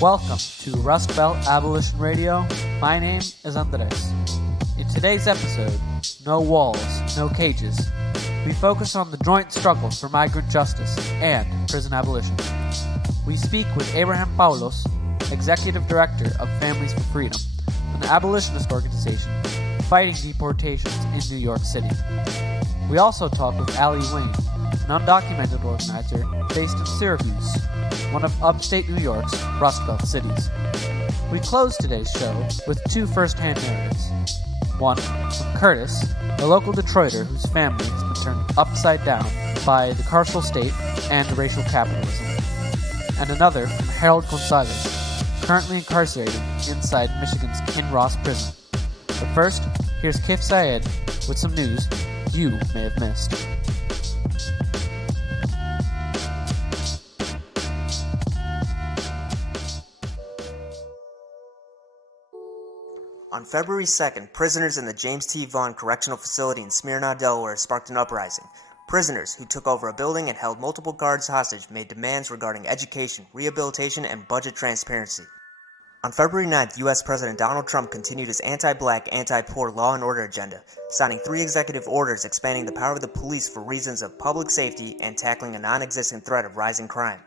Welcome to Rustbelt Abolition Radio. My name is Andres. In today's episode, No Walls, No Cages, we focus on the joint struggle for migrant justice and prison abolition. We speak with Abraham Paulos, Executive Director of Families for Freedom, an abolitionist organization fighting deportations in New York City. We also talk with Aly Wayne, an undocumented organizer based in Syracuse, one of upstate New York's Rustbelt cities. We close today's show with two first-hand narratives. One from Curtis, a local Detroiter whose family has been turned upside down by the carceral state and racial capitalism. And another from Harold Gonzales, currently incarcerated inside Michigan's Kinross prison. But first, here's Kif Syed with some news you may have missed. On February 2nd, prisoners in the James T. Vaughn Correctional Facility in Smyrna, Delaware sparked an uprising. Prisoners who took over a building and held multiple guards hostage made demands regarding education, rehabilitation, and budget transparency. On February 9th, U.S. President Donald Trump continued his anti-black, anti-poor law and order agenda, signing 3 executive orders expanding the power of the police for reasons of public safety and tackling a non-existent threat of rising crime.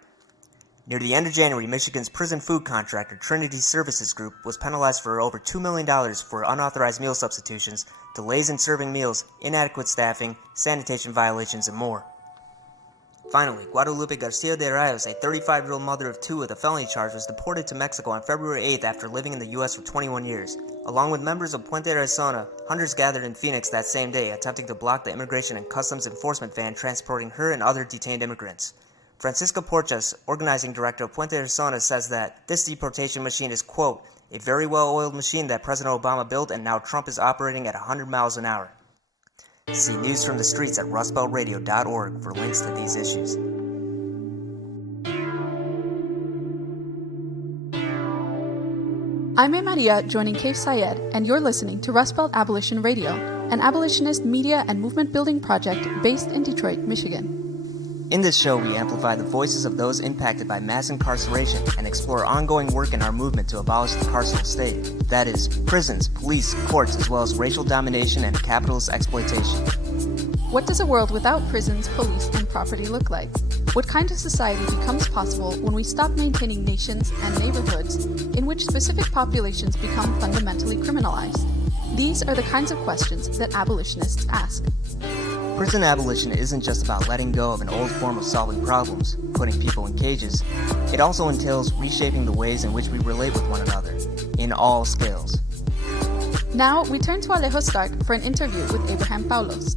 Near the end of January, Michigan's prison food contractor Trinity Services Group was penalized for over $2 million for unauthorized meal substitutions, delays in serving meals, inadequate staffing, sanitation violations, and more. Finally, Guadalupe Garcia de Rayos, a 35-year-old mother of 2 with a felony charge, was deported to Mexico on February 8th after living in the U.S. for 21 years. Along with members of Puente Arizona, hunters gathered in Phoenix that same day, attempting to block the Immigration and Customs Enforcement van transporting her and other detained immigrants. Francisca Porchas, organizing director of Puente Arizona, says that this deportation machine is, quote, a very well-oiled machine that President Obama built and now Trump is operating at 100 miles an hour. See news from the streets at rustbeltradio.org for links to these issues. I'm Maria, joining Kif Syed, and you're listening to Rustbelt Abolition Radio, an abolitionist media and movement building project based in Detroit, Michigan. In this show, we amplify the voices of those impacted by mass incarceration and explore ongoing work in our movement to abolish the carceral state. That is, prisons, police, courts, as well as racial domination and capitalist exploitation. What does a world without prisons, police, and property look like? What kind of society becomes possible when we stop maintaining nations and neighborhoods in which specific populations become fundamentally criminalized? These are the kinds of questions that abolitionists ask. Prison abolition isn't just about letting go of an old form of solving problems, putting people in cages. It also entails reshaping the ways in which we relate with one another, in all scales. Now, we turn to Alejo Stark for an interview with Abraham Paulos.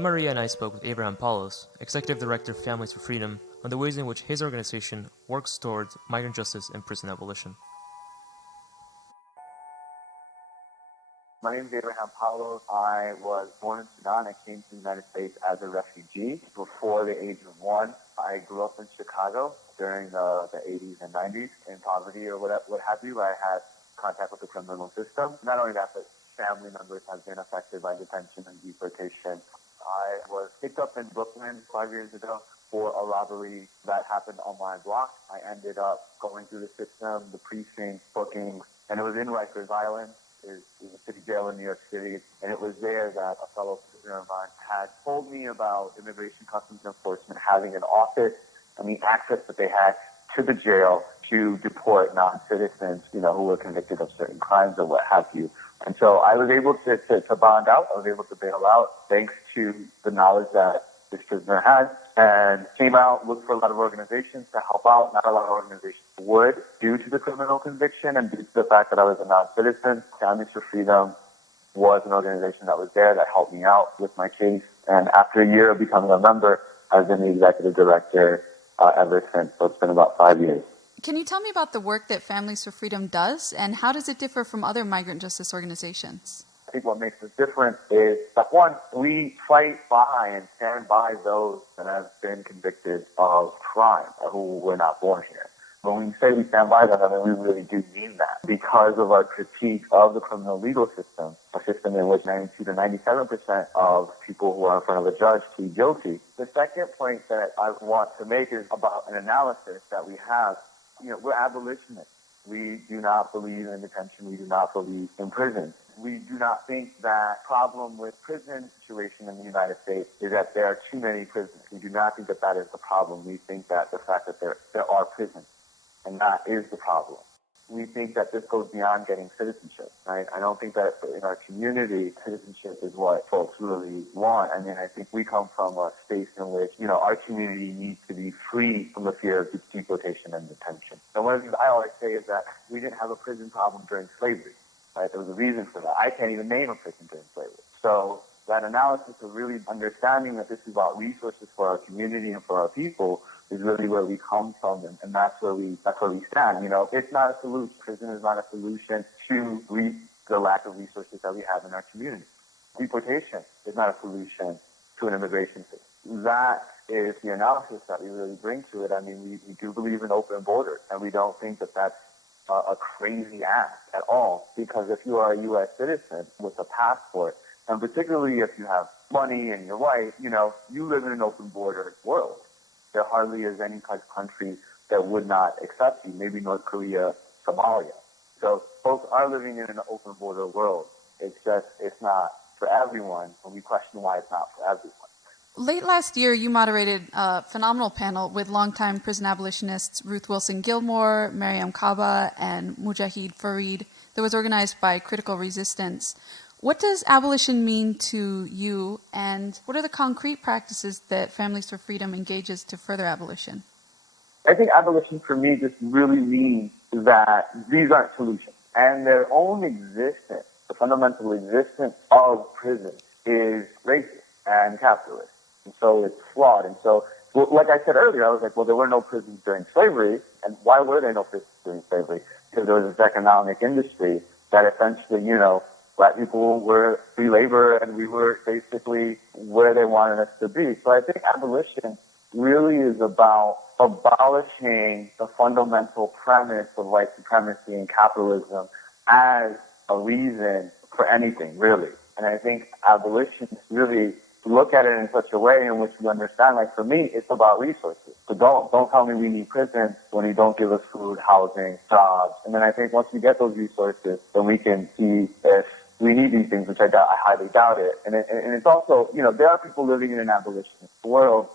Maria and I spoke with Abraham Paulos, Executive Director of Families for Freedom, on the ways in which his organization works towards migrant justice and prison abolition. My name is Abraham Paulos. I was born in Sudan. I came to the United States as a refugee before the age of 1. I grew up in Chicago during the 80s and 90s in poverty or what have you. I had contact with the criminal system. Not only that, but family members have been affected by detention and deportation. I was picked up in Brooklyn 5 years ago for a robbery that happened on my block. I ended up going through the system, the precinct, bookings, and it was in Rikers Island, is a city jail in New York City. And it was there that a fellow prisoner of mine had told me about Immigration Customs Enforcement having an office and the access that they had to the jail to deport non-citizens, who were convicted of certain crimes or what have you. And so I was able to bond out. I was able to bail out thanks to the knowledge that this prisoner had, and came out, looked for a lot of organizations to help out. Not a lot of organizations would, due to the criminal conviction and due to the fact that I was a non-citizen. Families for Freedom was an organization that was there that helped me out with my case. And after a year of becoming a member, I've been the executive director ever since. So it's been about 5 years. Can you tell me about the work that Families for Freedom does, and how does it differ from other migrant justice organizations? I think what makes us different is, step one, we fight by and stand by those that have been convicted of crime or who were not born here. When we say we stand by them, I mean, we really do mean that because of our critique of the criminal legal system, system in which 92 to 97% of people who are in front of a judge plead guilty. The second point that I want to make is about an analysis that we have. We're abolitionists. We do not believe in detention. We do not believe in prison. We do not think that problem with prison situation in the United States is that there are too many prisoners. We do not think that that is the problem. We think that the fact that there are prisons, and that is the problem. We think that this goes beyond getting citizenship, right? I don't think that in our community, citizenship is what folks really want. I mean, I think we come from a space in which, our community needs to be free from the fear of deportation and detention. And one of the things I always say is that we didn't have a prison problem during slavery, right? There was a reason for that. I can't even name a prison during slavery. So that analysis of really understanding that this is about resources for our community and for our people is really where we come from, and that's where we stand. It's not a solution. Prison is not a solution to the lack of resources that we have in our community. Deportation is not a solution to an immigration system. That is the analysis that we really bring to it. I mean, we do believe in open borders, and we don't think that that's a crazy act at all, because if you are a U.S. citizen with a passport, and particularly if you have money and you're white, you live in an open border world. There hardly is any country that would not accept you, maybe North Korea, Somalia. So folks are living in an open border world. It's not for everyone, and we question why it's not for everyone. Late last year, you moderated a phenomenal panel with longtime prison abolitionists Ruth Wilson Gilmore, Mariam Kaba, and Mujahid Farid that was organized by Critical Resistance. What does abolition mean to you, and what are the concrete practices that Families for Freedom engages to further abolition? I think abolition for me just really means that these aren't solutions. And their own existence, the fundamental existence of prison, is racist and capitalist. And so it's flawed. And so, like I said earlier, I was like, well, there were no prisons during slavery. And why were there no prisons during slavery? Because there was this economic industry that essentially, Black people were free labor, and we were basically where they wanted us to be. So I think abolition really is about abolishing the fundamental premise of white supremacy and capitalism as a reason for anything, really. And I think abolitionists really look at it in such a way in which we understand, like for me, it's about resources. So don't tell me we need prisons when you don't give us food, housing, jobs. And then I think once we get those resources, then we can see if we need these things, which I highly doubt it. And it's also, there are people living in an abolitionist world,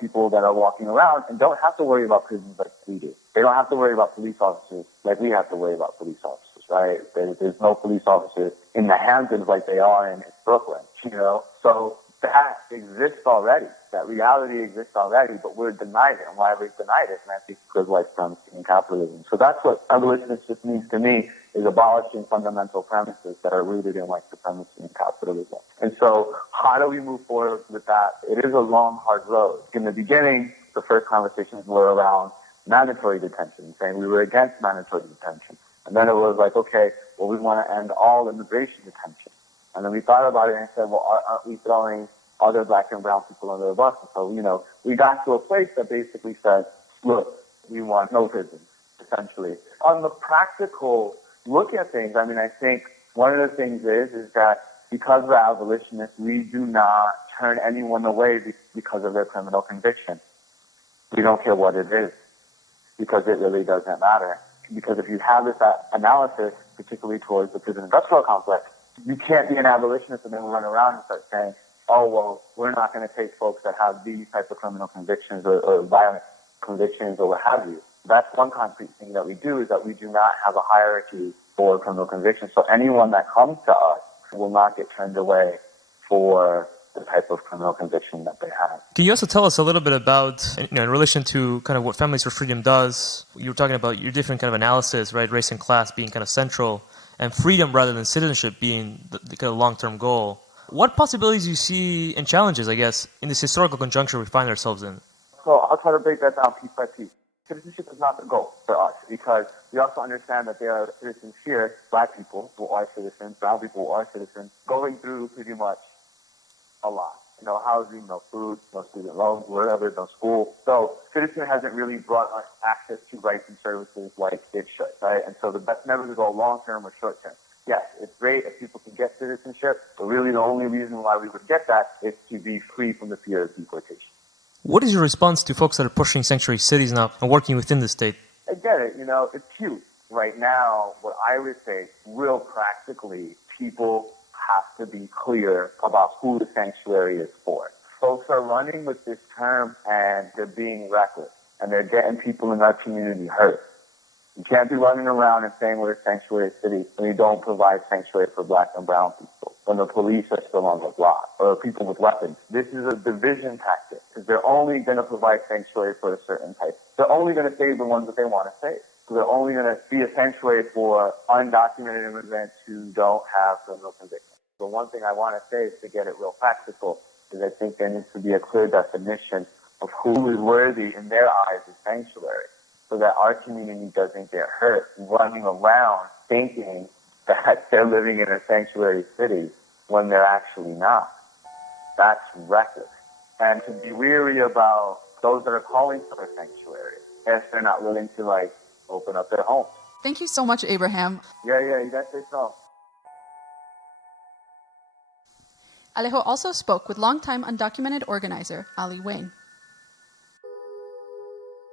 people that are walking around and don't have to worry about prisons like we do. They don't have to worry about police officers like we have to worry about police officers, right? There's no police officers in the Hamptons like they are in Brooklyn, So that exists already. That reality exists already, but we're denied it. And why we're denied it, and I think because white supremacy and capitalism. So that's what abolitionist just means to me, is abolishing fundamental premises that are rooted in white supremacy and capitalism. And so how do we move forward with that? It is a long, hard road. In the beginning, the first conversations were around mandatory detention, saying we were against mandatory detention. And then it was like, okay, well, we want to end all immigration detention. And then we thought about it and said, well, aren't we throwing other Black and brown people under the bus? And so, we got to a place that basically said, look, we want no prisons, essentially. On the practical look at things, I mean, I think one of the things is that because we're abolitionists, we do not turn anyone away because of their criminal conviction. We don't care what it is, because it really doesn't matter. Because if you have this analysis, particularly towards the prison industrial complex, you can't be an abolitionist and then run around and start saying, oh, well, we're not going to take folks that have these types of criminal convictions or violent convictions or what have you. That's one concrete thing that we do, is that we do not have a hierarchy for criminal convictions. So anyone that comes to us will not get turned away for the type of criminal conviction that they have. Can you also tell us a little bit about, in relation to kind of what Families for Freedom does? You were talking about your different kind of analysis, right? Race and class being kind of central, and freedom rather than citizenship being the kind of long-term goal. What possibilities do you see and challenges, I guess, in this historical conjuncture we find ourselves in? So I'll try to break that down piece by piece. Citizenship is not the goal for us, because we also understand that there are citizens here, Black people who are citizens, brown people who are citizens, going through pretty much a lot. No housing, no food, no student loans, whatever, no school. So citizenship hasn't really brought us access to rights and services like it should, right? And so that's never the goal, long-term or short-term. Yes, it's great if people can get citizenship, but really the only reason why we would get that is to be free from the fear of deportation. What is your response to folks that are pushing sanctuary cities now and working within the state? I get it, it's cute. Right now, what I would say, real practically, people have to be clear about who the sanctuary is for. Folks are running with this term and they're being reckless and they're getting people in our community hurt. You can't be running around and saying we're a sanctuary city when you don't provide sanctuary for black and brown people, when the police are still on the block, or people with weapons. This is a division tactic because they're only going to provide sanctuary for a certain type. They're only going to save the ones that they want to save. So they're only going to be a sanctuary for undocumented immigrants who don't have criminal convictions. The one thing I want to say is to get it real practical is I think there needs to be a clear definition of who is worthy in their eyes of sanctuary so that our community doesn't get hurt running around thinking that they're living in a sanctuary city when they're actually not. That's reckless. And to be weary about those that are calling for a sanctuary if they're not willing to, open up their homes. Thank you so much, Abraham. Yeah, you gotta say so. Alejo also spoke with longtime undocumented organizer Aly Wayne.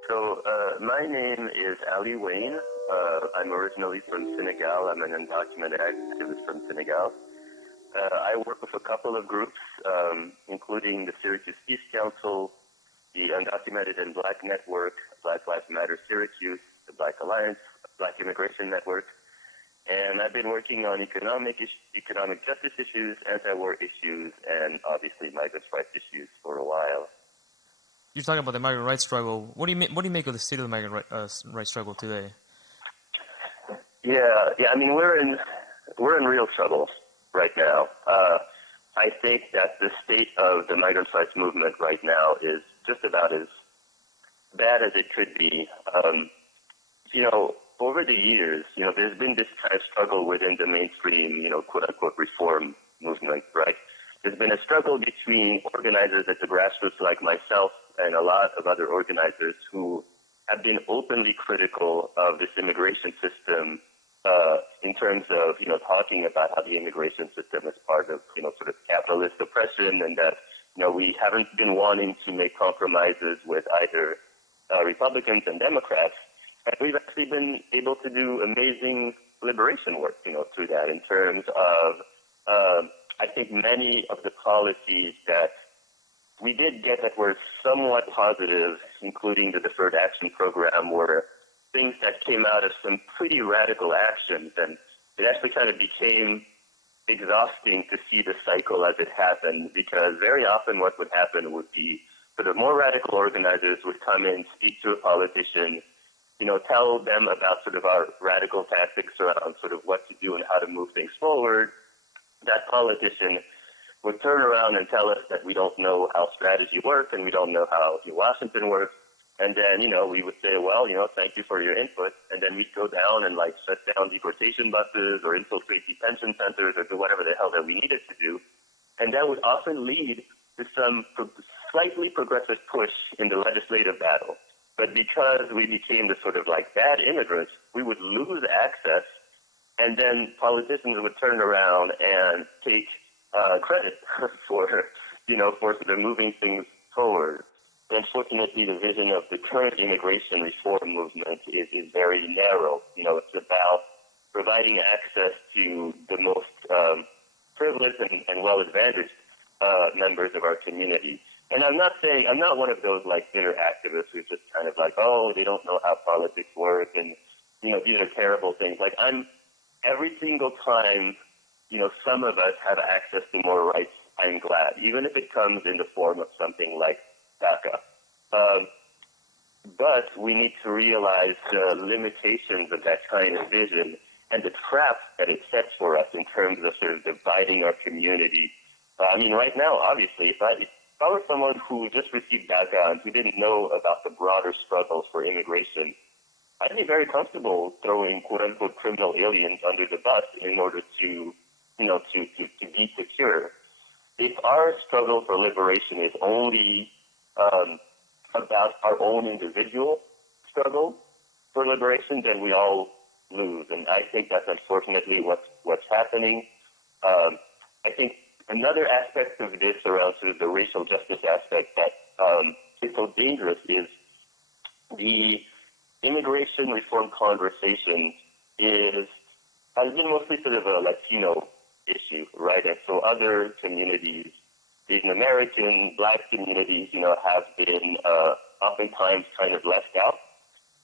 So, my name is Aly Wayne. I'm originally from Senegal. I'm an undocumented activist from Senegal. I work with a couple of groups, including the Syracuse Peace Council, the Undocumented and Black Network, Black Lives Matter Syracuse, the Black Alliance, Black Immigration Network. And I've been working on economic justice issues, anti-war issues, and obviously migrants' rights issues for a while. You're talking about the migrant rights struggle. What do you make of the state of the migrant rights struggle today? Yeah. I mean, we're in real trouble right now. I think that the state of the migrant rights movement right now is just about as bad as it could be. Over the years, there's been this kind of struggle within the mainstream, quote-unquote reform movement, right? There's been a struggle between organizers at the grassroots like myself and a lot of other organizers who have been openly critical of this immigration system in terms of, talking about how the immigration system is part of, sort of capitalist oppression and that, we haven't been wanting to make compromises with either Republicans and Democrats. And we've actually been able to do amazing liberation work, through that in terms of, I think many of the policies that we did get that were somewhat positive, including the Deferred Action Program, were things that came out of some pretty radical actions. And it actually kind of became exhausting to see the cycle as it happened, because very often what would happen would be sort of more radical organizers would come in, speak to a politician, tell them about sort of our radical tactics around sort of what to do and how to move things forward. That politician would turn around and tell us that we don't know how strategy works and we don't know how Washington works. And then, we would say, well, thank you for your input. And then we'd go down and shut down deportation buses or infiltrate detention centers or do whatever the hell that we needed to do. And that would often lead to some slightly progressive push in the legislative battle. But because we became the sort of bad immigrants, we would lose access, and then politicians would turn around and take credit for sort of moving things forward. Unfortunately, the vision of the current immigration reform movement is very narrow. It's about providing access to the most privileged and well-advantaged members of our community. And I'm not one of those bitter activists who's just kind of they don't know how politics work and, these are terrible things. Every single time, some of us have access to more rights, I'm glad, even if it comes in the form of something like DACA. But we need to realize the limitations of that kind of vision and the trap that it sets for us in terms of sort of dividing our community. Right now, obviously, if I were someone who just received DACA and who didn't know about the broader struggles for immigration, I'd be very comfortable throwing quote-unquote criminal aliens under the bus in order to be secure. If our struggle for liberation is only about our own individual struggle for liberation, then we all lose. And I think that's unfortunately what's happening. racial justice aspect that is so dangerous is the immigration reform conversation has been mostly sort of a Latino issue, right? And so other communities, Asian American, Black communities, have been oftentimes kind of left out.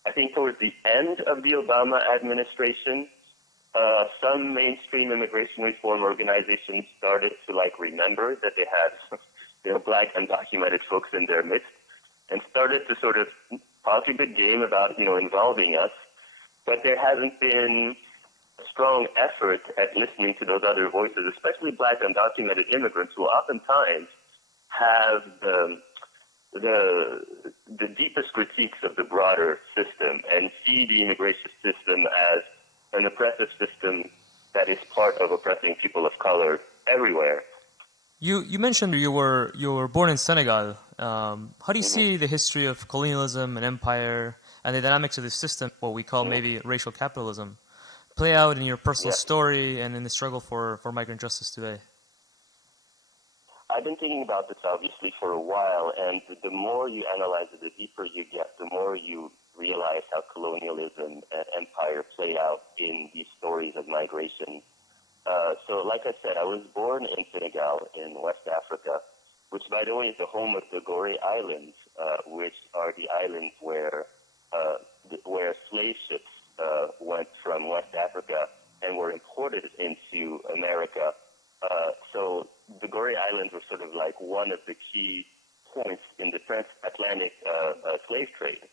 I think towards the end of the Obama administration, some mainstream immigration reform organizations started to remember that they had Black undocumented folks in their midst, and started to sort of talk a good game about involving us. But there hasn't been a strong effort at listening to those other voices, especially Black undocumented immigrants, who oftentimes have the deepest critiques of the broader system and see the immigration system as an oppressive system that is part of oppressing people of color everywhere. You mentioned you were born in Senegal. How do you see the history of colonialism and empire and the dynamics of the system, what we call maybe racial capitalism, play out in your personal story and in the struggle for migrant justice today? I've been thinking about this obviously for a while, and the more you analyze it, the deeper you get, the more you realize how colonialism and empire play out in these stories of migration. So like I said, I was born in Senegal in West Africa, which by the way is the home of the Gorée Islands, which are the islands where slave ships went from West Africa and were imported into America. So the Gorée Islands were sort of one of the key points in the transatlantic slave trade.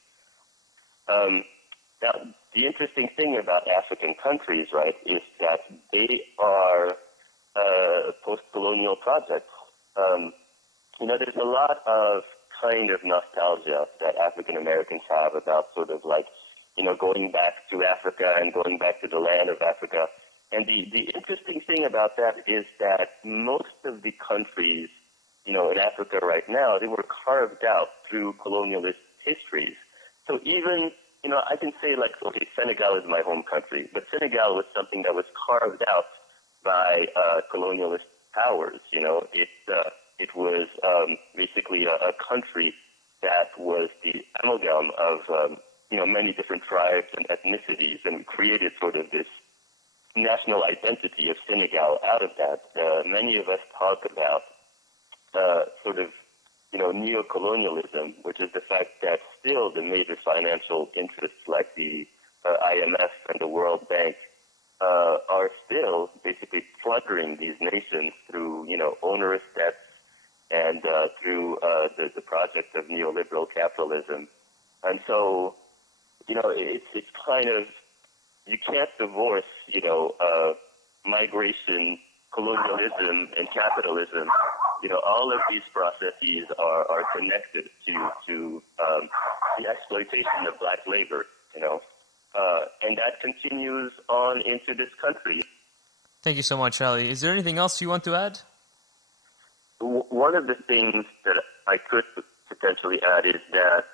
Now, the interesting thing about African countries, right, is that they are post-colonial projects. There's a lot of kind of nostalgia that African Americans have about sort of going back to Africa and going back to the land of Africa. And the interesting thing about that is that most of the countries, in Africa right now, they were carved out through colonialist histories. So even, I can say okay, Senegal is my home country, but Senegal was something that was carved out by colonialist powers. It was basically a country that was the amalgam of, many different tribes and ethnicities, and created sort of this national identity of Senegal out of that. Many of us talk about sort of, neo-colonialism, which is the fact that still the major financial interests like the IMF and the World Bank are still basically plundering these nations through, onerous debts and through the project of neoliberal capitalism. And so, it's kind of, you can't divorce, migration, colonialism, and capitalism. All of these processes are connected to the exploitation of black labor, and that continues on into this country. Thank you so much, Aly. Is there anything else you want to add? One of the things that I could potentially add is that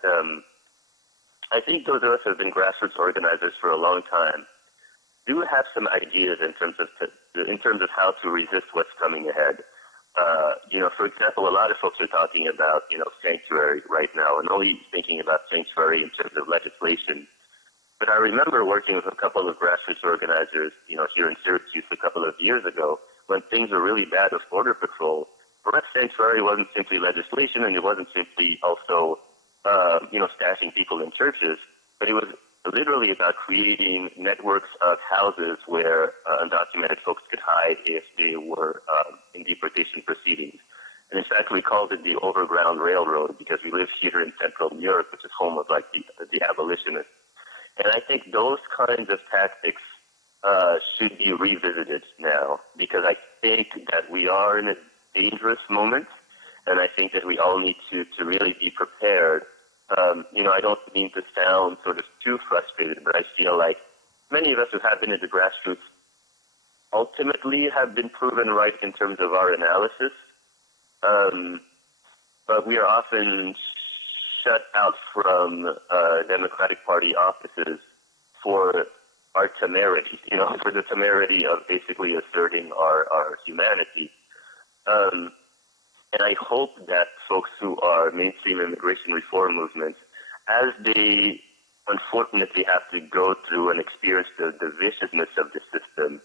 I think those of us who have been grassroots organizers for a long time do have some ideas in terms of how to resist what's coming ahead. For example, a lot of folks are talking about, sanctuary right now, and only thinking about sanctuary in terms of legislation. But I remember working with a couple of grassroots organizers, here in Syracuse a couple of years ago, when things were really bad with Border Patrol. For us, sanctuary wasn't simply legislation, and it wasn't simply also, stashing people in churches, but it was literally about creating networks of houses where undocumented folks could hide if they were in deportation proceedings. And in fact, we called it the Overground Railroad because we live here in central New York, which is home of the abolitionists. And I think those kinds of tactics should be revisited now, because I think that we are in a dangerous moment, and I think that we all need to really be prepared. I don't mean to sound sort of too frustrated, but I feel like many of us who have been in the grassroots ultimately have been proven right in terms of our analysis, but we are often shut out from Democratic Party offices for our temerity, for the temerity of basically asserting our humanity. And I hope that folks who are mainstream immigration reform movements, as they unfortunately have to go through and experience the viciousness of the system,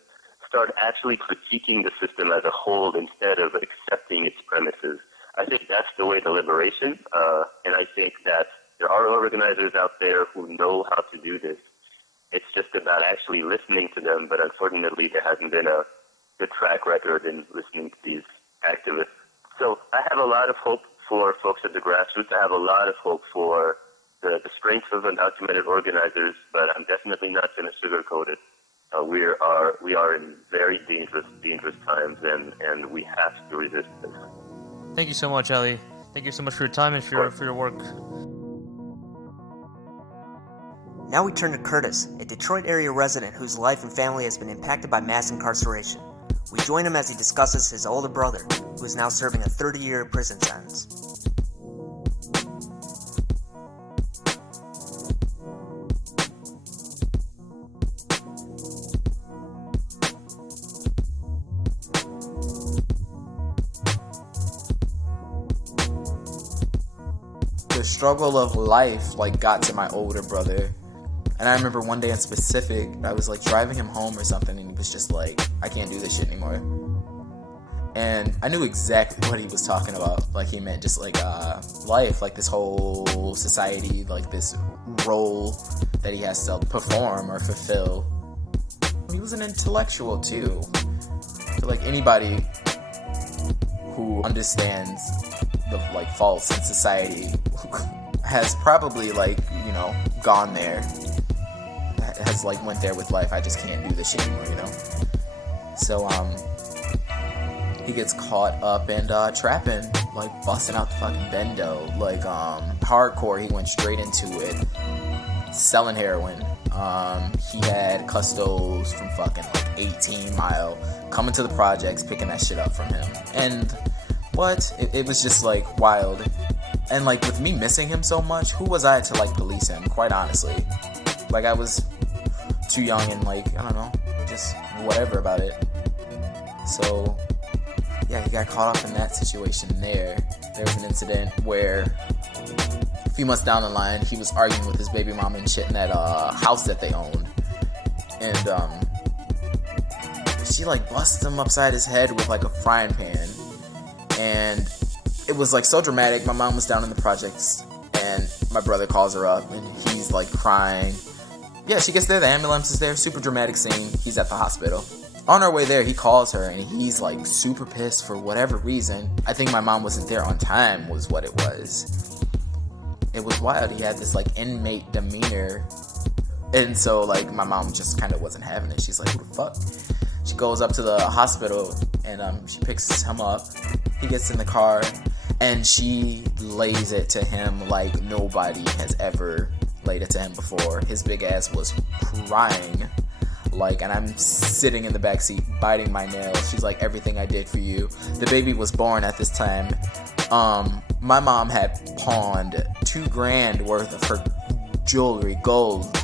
start actually critiquing the system as a whole instead of accepting its premises. I think that's the way to liberation, and I think that there are organizers out there who know how to do this. It's just about actually listening to them, but unfortunately there hasn't been a good track record in listening to these activists. So I have a lot of hope for folks at the grassroots. I have a lot of hope for the strength of undocumented organizers, but I'm definitely not going to sugarcoat it. We are in very dangerous times, and we have to resist this. Thank you so much, Aly. Thank you so much for your time and for your work. Now we turn to Curtis, a Detroit area resident whose life and family has been impacted by mass incarceration. We join him as he discusses his older brother, who is now serving a 30-year prison sentence. The struggle of life got to my older brother, and I remember one day in specific, I was driving him home or something, and he was just like, I can't do this shit anymore. And I knew exactly what he was talking about. He meant just life, this whole society, this role that he has to perform or fulfill. He was an intellectual too. I feel like anybody who understands the faults in society has probably gone there, has went there with life. I just can't do this shit anymore, So he gets caught up and trapping, busting out the fucking bendo, hardcore. He went straight into it, selling heroin. He had custos from fucking 18 Mile coming to the projects, picking that shit up from him. And it was just wild. And with me missing him so much, who was I to police him, quite honestly? I was too young and I don't know, just whatever about it. So yeah, he got caught up in that situation there. There was an incident where a few months down the line, he was arguing with his baby mama and shit in that house that they owned. And she busted him upside his head with a frying pan. And it was so dramatic. My mom was down in the projects, and my brother calls her up, and he's crying. Yeah, she gets there, the ambulance is there, super dramatic scene. He's at the hospital. On our way there, he calls her, and he's super pissed for whatever reason. I think my mom wasn't there on time was what it was. It was wild. He had this inmate demeanor, and so my mom just kind of wasn't having it. She's like, who the fuck? She goes up to the hospital, and she picks him up. He gets in the car, and she lays it to him like nobody has ever laid it to him before. His big ass was crying, and I'm sitting in the backseat biting my nails. She's like, everything I did for you. The baby was born at this time. My mom had pawned $2,000 worth of her jewelry, gold,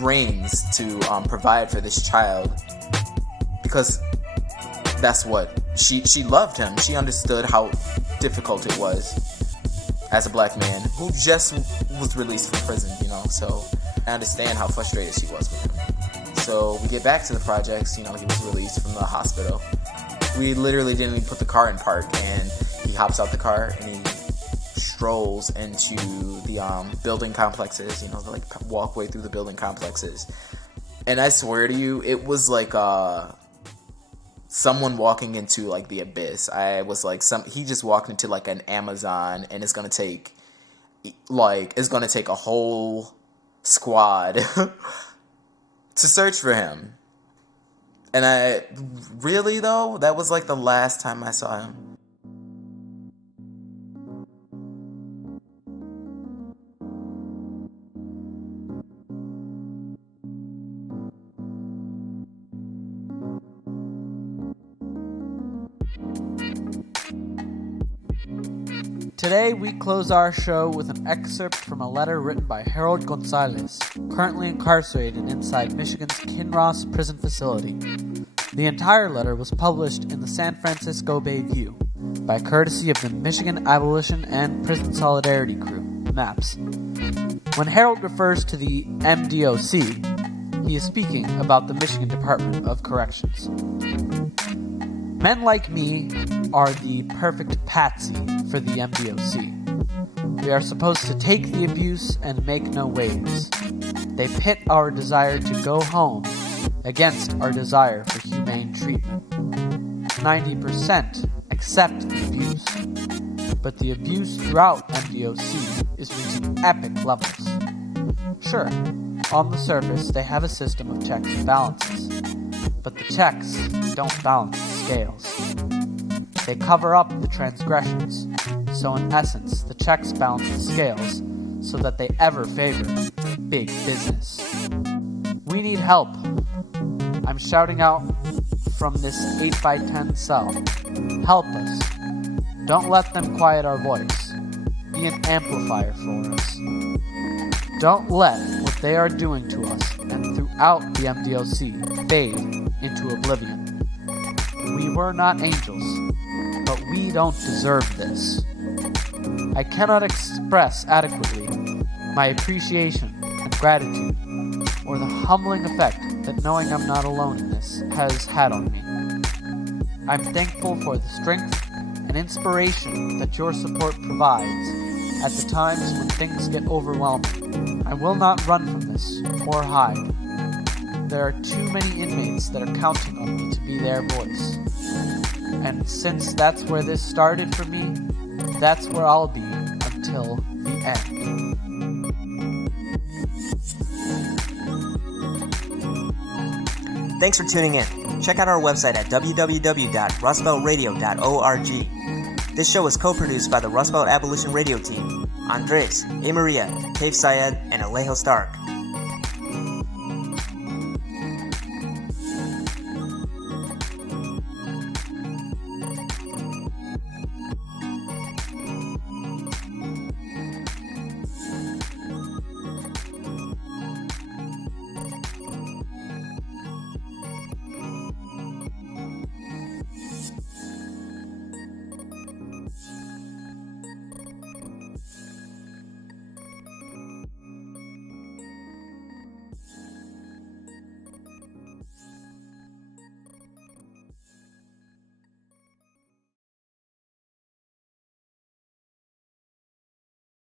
rings to provide for this child, because that's what she loved him. She understood how difficult it was as a black man who just was released from prison, so I understand how frustrated she was with him. So we get back to the projects, he was released from the hospital. We literally didn't even put the car in park, and he hops out the car and he strolls into the building complexes, the walkway through the building complexes. And I swear to you, it was someone walking into the abyss. I was he just walked into an Amazon, and it's gonna take a whole squad to search for him. And that was the last time I saw him. Today we close our show with an excerpt from a letter written by Harold Gonzales, currently incarcerated inside Michigan's Kinross prison facility. The entire letter was published in the San Francisco Bay View. by courtesy of the Michigan Abolition and Prison Solidarity Crew, MAPS. When Harold refers to the MDOC, he is speaking about the Michigan Department of Corrections. Men like me are the perfect patsy for the MDOC. We are supposed to take the abuse and make no waves. They pit our desire to go home against our desire for humane treatment. 90% accept the abuse, but the abuse throughout MDOC is reaching epic levels. Sure, on the surface they have a system of checks and balances, but the checks don't balance the scales. They cover up the transgressions, so in essence the checks balance the scales so that they ever favor big business. We need help. I'm shouting out from this 8x10 cell. Help us. Don't let them quiet our voice. Be an amplifier for us. Don't let what they are doing to us and throughout the MDOC fade into oblivion. We were not angels, but we don't deserve this. I cannot express adequately my appreciation and gratitude or the humbling effect that knowing I'm not alone in this has had on me. I'm thankful for the strength and inspiration that your support provides at the times when things get overwhelming. I will not run from this or hide. There are too many inmates that are counting on me to be their voice. And since that's where this started for me, that's where I'll be until the end. Thanks for tuning in. Check out our website at www.rustbeltradio.org. This show is co-produced by the Rustbelt Abolition Radio Team, Andres, A. Maria, Cave Syed, and Alejo Stark.